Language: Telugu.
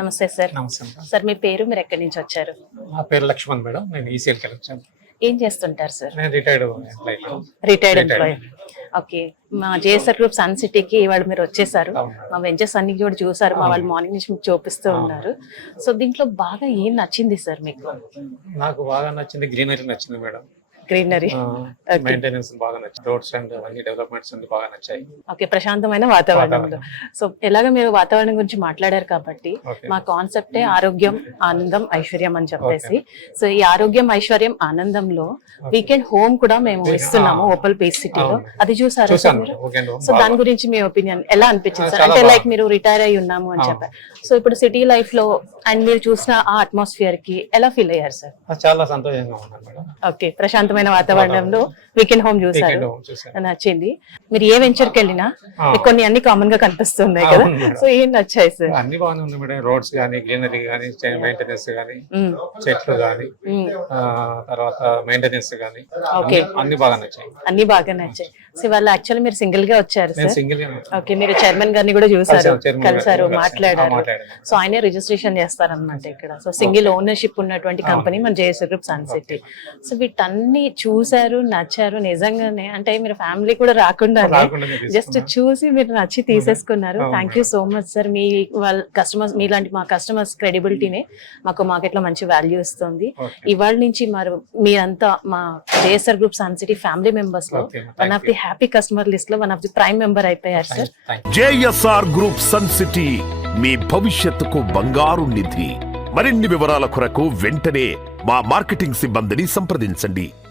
నమస్తే సార్. నమస్తే మేడం. సార్ మీ పేరు, మీరు ఎక్కడి నుంచి వచ్చారు? నా పేరు లక్ష్మణ్ మేడం. నేను ఈసీఎల్ కలెక్షన్. ఏం చేస్తుంటారు సార్? నేను retired employee. Retired employee. Okay. మా జేఎస్ఆర్ గ్రూప్ సన్ సిటీకి ఇవాళ మీరు వచ్చేసారు. మా వెంచర్స్ అన్ని కూడా చూసారు. మా వాళ్ళు మార్నింగ్ నుంచి మీకు చూపిస్తూ ఉన్నారు. సో దీంట్లో బాగా ఏం నచ్చింది సార్ మీకు? నాకు బాగా నచ్చింది గ్రీనరీ నచ్చింది మేడం. గ్రీనరీ, మెయింటెనెన్స్ బాగా నచ్చింది. రోడ్స్ అండ్ అన్ని డెవలప్మెంట్స్ అన్ని బాగా నచ్చాయి. ఓకే. ప్రశాంతమైన వాతావరణంలో. సో ఎలాగ మీరు వాతావరణం గురించి మాట్లాడారు కాబట్టి మా కాన్సెప్టే ఆరోగ్యం, ఆనందం, ఐశ్వర్యం అని చెప్పేసి. సో ఈ ఆరోగ్యం, ఐశ్వర్యం, ఆనందంలో వీకెండ్ హోమ్ కూడా మేము ఇస్తున్నాము ఓపల్ పీస్ సిటీలో. అది చూసారు మీరు? సో దాని గురించి మీ ఒపీనియన్ ఎలా అనిపించింది సార్? అంటే లైక్ మీరు రిటైర్ అయి ఉన్నాము అని చెప్పారు. సో ఇప్పుడు సిటీ లైఫ్ లో అండ్ మీరు చూసిన ఆ అట్మాస్ఫియర్ కి ఎలా ఫీల్ అయ్యారు సార్? చాలా సంతోషంగా ఉన్నాను మేడం. ఓకే. ప్రశాంతమైన వాతావరణంలో వీకెండ్ హోమ్ చూసారు, నచ్చింది. మీరు ఏ వెంచర్ కి వెళ్ళినా మీకు కొన్ని అన్ని కామన్ గా కనిపిస్తున్నాయి కదా, సో ఏం నచ్చాయి సార్? అన్ని బాగానే ఉంది మేడం. రోడ్స్ గానీ, గ్రీనరీ గానీ, మెయింటెనెన్స్ గానీ, చెట్లు గానీ, తర్వాత మెయింటెనెన్స్ గానీ, అన్ని బాగా నచ్చాయి. అన్ని బాగా నచ్చాయి. సో ఇవాళ యాక్చువల్లీ మీరు సింగిల్ గా వచ్చారు సార్? సింగిల్. ఓకే. మీరు చైర్మన్ గారిని కూడా చూసారు, కలిసారు, మాట్లాడారు. సో ఆయనే రిజిస్ట్రేషన్ చేస్తారనమాట ఇక్కడ. సో సింగిల్ ఓనర్షిప్ ఉన్నటువంటి కంపెనీ మన JSR group sun city. So వీటన్ని చూసారు, నచ్చారు. నిజంగానే అంటే మీరు ఫ్యామిలీ కూడా రాకుండా జస్ట్ చూసి మీరు నచ్చి తీసేసుకున్నారు. Thank you so much sir. మీ వాళ్ళ కస్టమర్స్, మీలాంటి మా కస్టమర్స్ క్రెడిబిలిటీనే మాకు మార్కెట్ లో మంచి వాల్యూ ఇస్తుంది. ఇవాళ నుంచి మరి మీరంతా మా JSR group sun city family members లో one of the happy customer list లో one of the prime member అయిపోయారు sir. JSR group sun city మీ భవిష్యత్తుకు బంగారు నిధి. మరిన్ని వివరాల కొరకు వెంటనే మా మార్కెటింగ్ సిబ్బందిని సంప్రదించండి.